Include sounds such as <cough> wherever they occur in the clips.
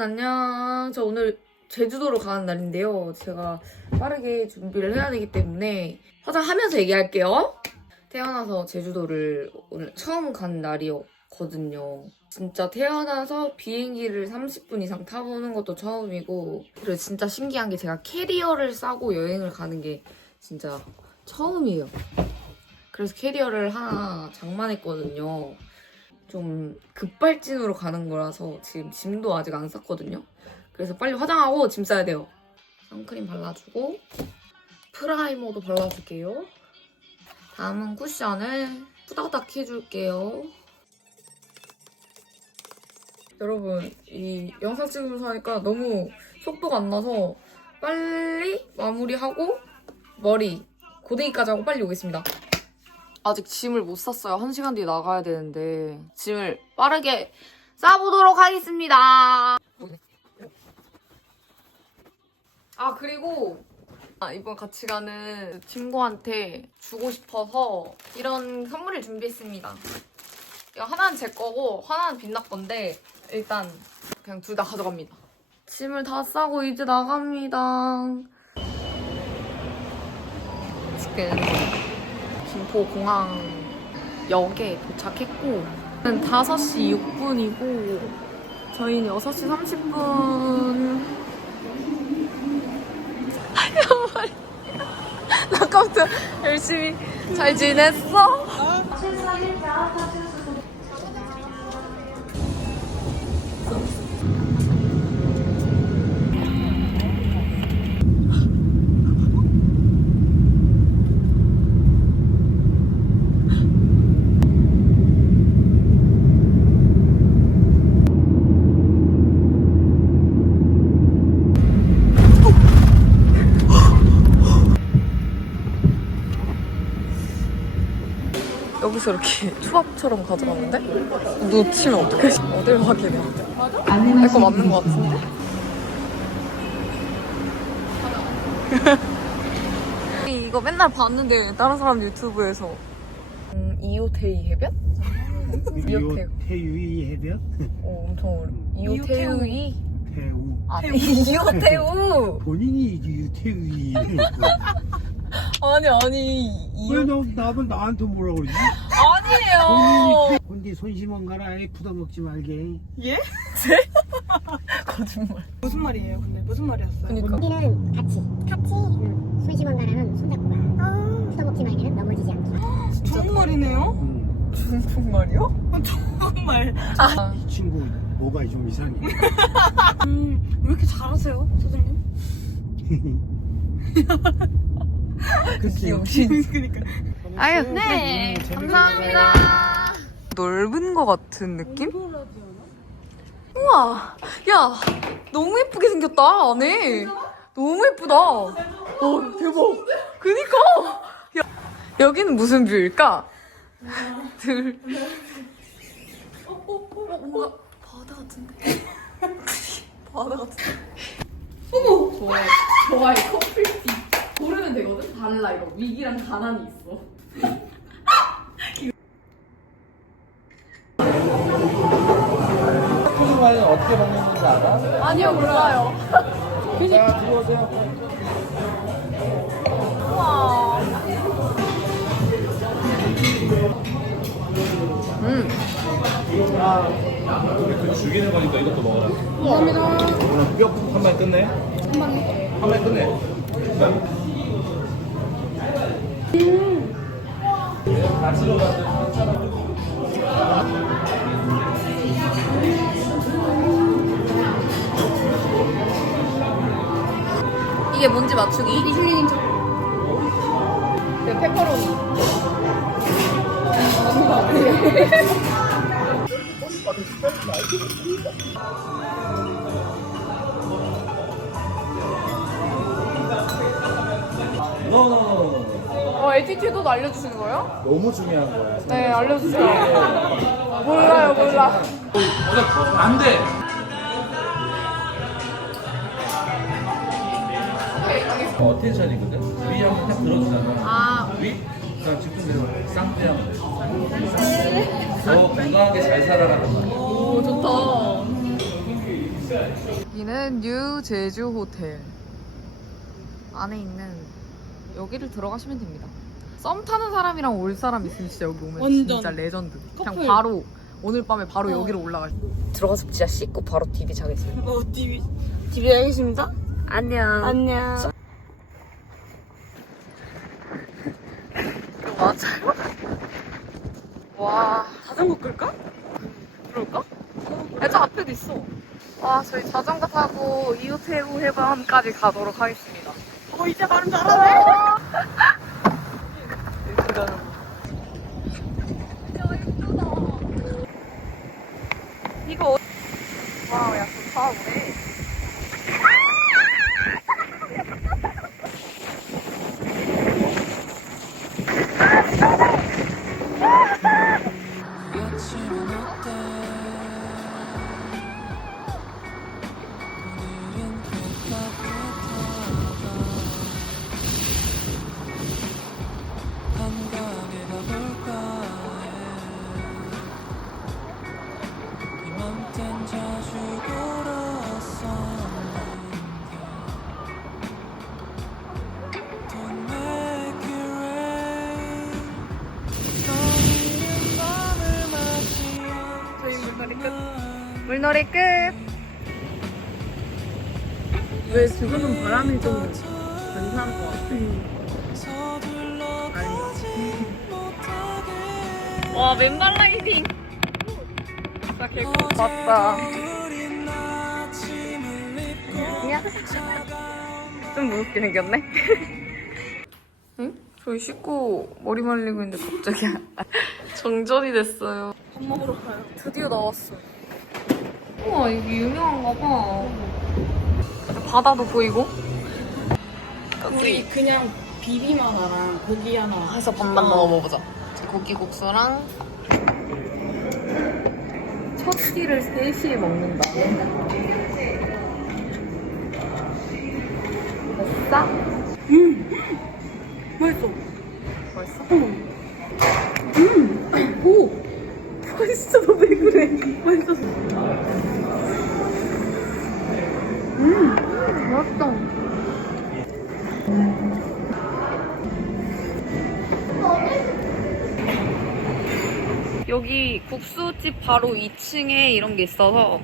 여러분 안녕. 저 오늘 제주도로 가는 날인데요. 제가 빠르게 준비를 해야 되기 때문에 화장하면서 얘기할게요. 태어나서 제주도를 오늘 처음 간 날이었거든요. 진짜 태어나서 비행기를 30분 이상 타보는 것도 처음이고 그리고 진짜 신기한 게 제가 캐리어를 싸고 여행을 가는 게 진짜 처음이에요. 그래서 캐리어를 하나 장만했거든요. 좀 급발진으로 가는 거라서 지금 짐도 아직 안 쌌거든요. 그래서 빨리 화장하고 짐 싸야 돼요. 선크림 발라주고 프라이머도 발라줄게요. 다음은 쿠션을 후다닥 해줄게요. 여러분 이 영상 찍으면서 하니까 너무 속도가 안 나서 빨리 마무리하고 머리 고데기까지 하고 빨리 오겠습니다. 아직 짐을 못 쌌어요. 한 시간 뒤에 나가야 되는데 짐을 빠르게 싸보도록 하겠습니다. 아 그리고 아, 이번 같이 가는 친구한테 주고 싶어서 이런 선물을 준비했습니다. 이거 하나는 제 거고 하나는 빛나 건데 일단 그냥 둘 다 가져갑니다. 짐을 다 싸고 이제 나갑니다. 지금 김포 공항 역에 도착했고 는 5시 6분이고 저희는 6시 30분 <laughs> 나 깜짝 열심히 잘 지냈어? 여기서 이렇게 <laughs> 초밥처럼 가져갔는데 놓치면 어떡해? 어딜 확인해? 내거 맞는 거 같은데? <laughs> 이거 맨날 봤는데 다른 사람 유튜브에서 음, 이호테이 해변? 태유이 해변 어, 엄청 어려워. 이호테우이? 태우 아, 이호테우! <laughs> 본인이 유태우이 아니, 아니, 이호... 왜너 나면 나한테 뭐라 그러지? 아니에요! 본인이 근데 손 심은 거라 아예 부담 먹지 말게 <laughs> 거짓말. 무슨 말이에요? 근데 무슨 말이었어요? 그니까. 우리는 같이 같이 손심원 가라는 손잡고 가 풀어먹지 말기는 넘어지지 않기 좋은 말이네요? 응. 중국말이요? 정말. 아, 이 친구 뭐가 좀 이상해 <laughs> 음, 왜 이렇게 잘하세요, 선생님? <laughs> 그치? 귀여우신. <laughs> 그니까. 아유, 네. 감사합니다. 넓은 것 같은 느낌? 우와, 야, 너무 예쁘게 생겼다, 안에. 너무 예쁘다. 어, 대박. 그니까. 야, 여기는 무슨 뷰일까? 들. 어, 어, 어, 뭔가 바다 같은데? 바다 같은데? 어머! 좋아요. 좋아요, 커플티. 고르면 되거든? 달라, 이거. 위기랑 가난이 있어. 푸딩 와인 어떻게 먹는지 알아? 아니요, 몰라요. 자, 들어오세요. 음. 죽이는 거니까 이것도 먹어라. 감사합니다. 오늘 뼈한 마리 끝내? 한 마리. 한 마리 끝내. 이게 뭔지 맞추기. 이 힐링 척. 그 페퍼로니. 노노노노. <laughs> 어, 에티튜드도 알려주시는 거예요? 너무 중요한 거야. 네, 알려주세요. 몰라요, 몰라. 안 돼. 어, 텐션이거든. 위 한번 딱 들어주잖아. 아, 위? 그냥 집중해서 쌍대하면 돼. 더 건강하게 잘 살아가는 거야. 오, 좋다. 여기는 뉴 제주 호텔. 안에 있는 여기를 들어가시면 됩니다. 썸 타는 사람이랑 올 사람 있으면 진짜 여기 오면 완전. 진짜 레전드. 그냥 커플. 바로 오늘 밤에 바로 어. 여기로 올라가. 들어가서 진짜 씻고 바로 TV 자겠습니다. 어, TV. TV 알겠습니다. 안녕. 안녕. 맞아요? 와, 자전거 끌까? 그럴까? 저 앞에도 있어. 와, 저희 자전거 타고 이웃해구 해변까지 가도록 하겠습니다. 어, 이제 말은 잘하네. 물놀이 끝. 왜 지금은 바람이 좀 괜찮을 것 같아. 와, 맨발 라이딩. 진짜 개꿀 맞다. 좀 무섭게 생겼네. <laughs> 응? 저희 씻고 머리 말리고 있는데 갑자기 <laughs> 정전이 됐어요. 밥 먹으러 가요. 드디어 나왔어. 우와, 여기 유명한가 봐. 바다도 보이고. 우리 그냥 비빔 하나랑 고기 하나. 해서 밥만 넣어 먹어보자. 고기 국수랑 첫 끼를 3시에 먹는다. 됐어? 맛 바로 2층에 이런 게 있어서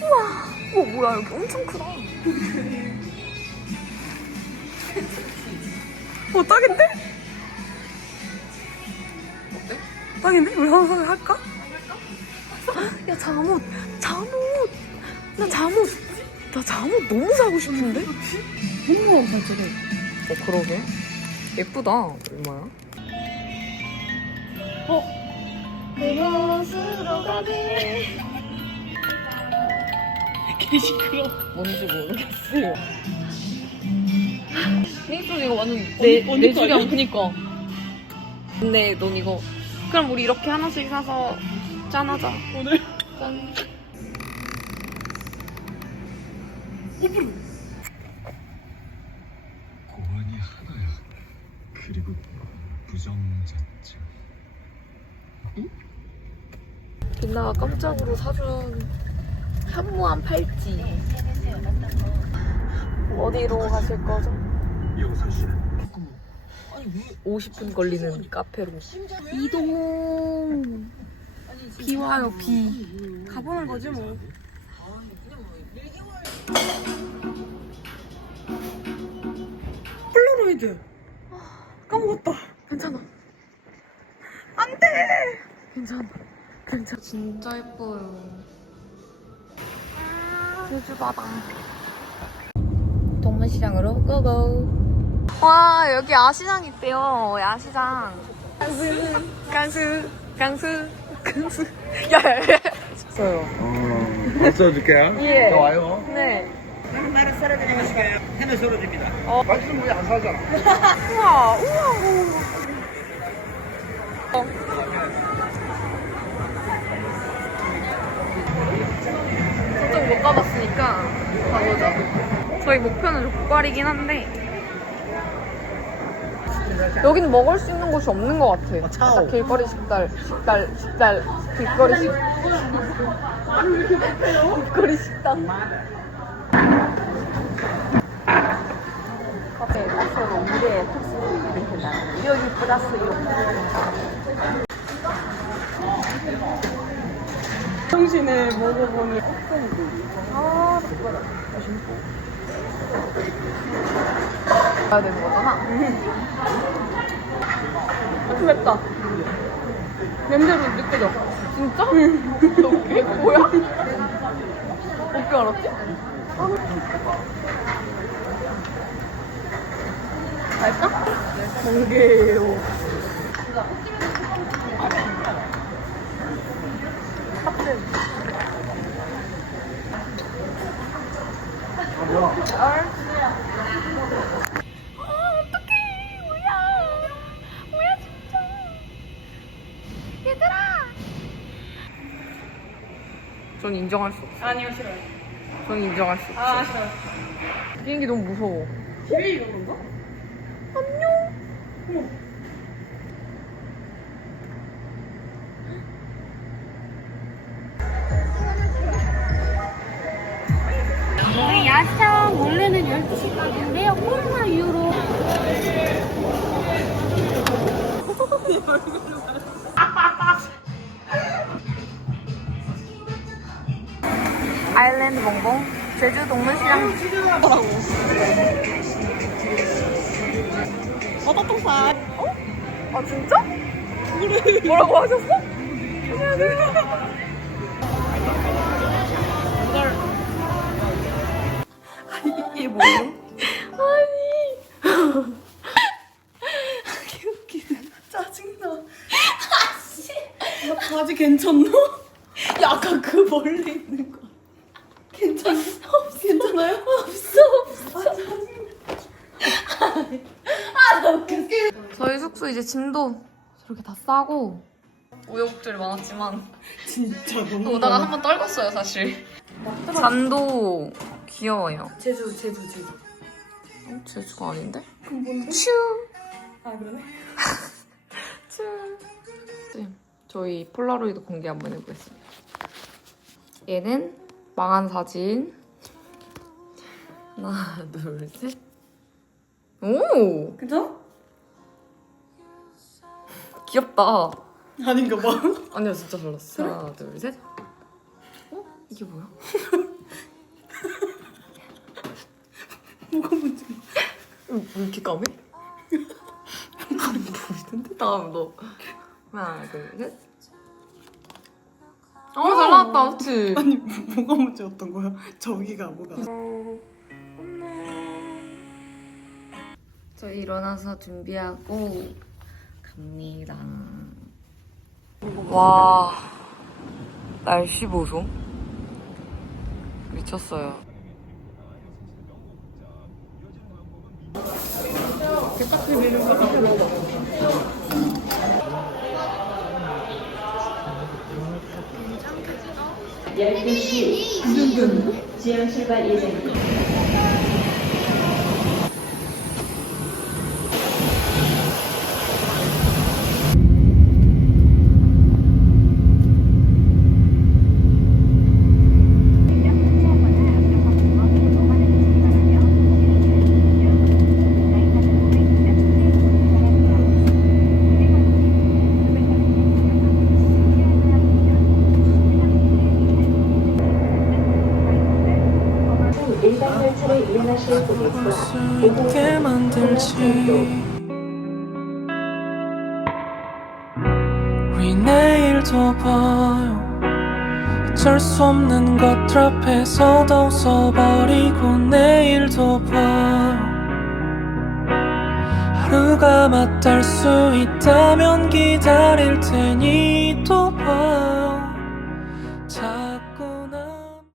우와, 어 뭐야 여기 엄청 크다. 어, 딱인데? 어때? 딱인데? 우리 한번 할까? 야 잠옷, 잠옷, 나 잠옷, 나 잠옷 너무 사고 싶은데? 너무 반짝해. 어 그러게 예쁘다 얼마야? 그곳으로 가네. 개 시끄러. 뭔지 모르겠어요 닉슨 이거 완전 내, 언니 내거 아니야? 그니까 근데 넌 이거 그럼 우리 이렇게 하나씩 사서 짠하자 오늘? 짠 고안이 하나야. 그리고 부정 자 증. 빛나가 깜짝으로 사준 현무암 팔찌 어디로 가실 거죠? 여사실 50분 걸리는 카페로 이동 비 와요 비 가보는 거지, 뭐. 폴라로이드. 까먹었다. 괜찮아 안 돼! 괜찮아. 괜찮아. 진짜 예뻐요. 제주바다. 동문시장으로 고고. 와 여기 야시장 있대요. 야시장. 강수. 강수. 강수. <laughs> 강수 야야야. 있어요. 어, 써줄게요. <laughs> 예. 와요. 네. 나는 썰어드리시요? 해는 썰어줍니다. 맛있으면 왜안 사잖아. <laughs> 우와 우와 어. 저쪽 못 가봤으니까 가보자. 저희 목표는 족발이긴 한데 여기는 먹을 수 있는 곳이 없는 것 같아. 차오. 딱 길거리 식달, 식달, 식달. 길거리 식 길거리 식당 카페에 가서 물에 톡스 이렇게 나 여기 플러스 요. 정신에 먹어보는 kok송구이. 아, 맛있고. 가야 되는 거잖아 아, 맵다. 냄새로 느껴져. 진짜? 너 그게 뭐야? 어떻게 알았지? 맛있다? 공개요. 전 인정할 수 없어 아니요, 싫어요. 전 인정할 수 없어 아, 싫어요. 비행기 너무 무서워 집에 이런 건가? 저희 12시까지인데요. 코로나 이후로 아일랜드 봉봉 제주 동물시장 바다똥 사. 아 진짜? <laughs> 뭐라고 하셨어? 이게 뭐예요? 짜증나. 아씨. 나 바지 괜찮나? 야, 아까 그 멀리 있는 거. 괜찮아? 없어. 괜찮아요? 없어, 없어. 아, 나 웃겨. 저희 숙소 이제 짐도 저렇게 다 싸고 우여곡절이 많았지만 진짜 너무. 오다가 한 번 떨궜어요 사실 잔도 귀여워요 제주, 제주, 제주. 어? 제주가 아닌데? 그럼 뭔데? 츄 아, 그러네? <laughs> 츄 네, 저희 폴라로이드 공개 한번 해보겠습니다 얘는 망한 사진 하나 둘 셋 오 괜찮아? 귀엽다 아닌가 봐. 아니야 진짜 잘 났어 하나 둘 셋 어? 이게 뭐야? <laughs> 뭐가 문제? 왜 이렇게 까매? 안 보이는데? 다음 너 하나 둘셋 어, 잘 나왔다, 그치? 아니, 뭐가 문제였던 거야? 저기가 뭐가. 저희 일어나서 준비하고 갑니다. 와, 날씨 보소. 미쳤어요. 백박스 밀는 거 진짜 먹어. 열두 시 지하철과 예생. 있게 만들지. 우리 내일도 봐요. 어쩔 수 없는 것들 앞에서 더 웃어버리고 내일도 봐요. 하루가 맞닿을 수 있다면 기다릴 테니 또 봐요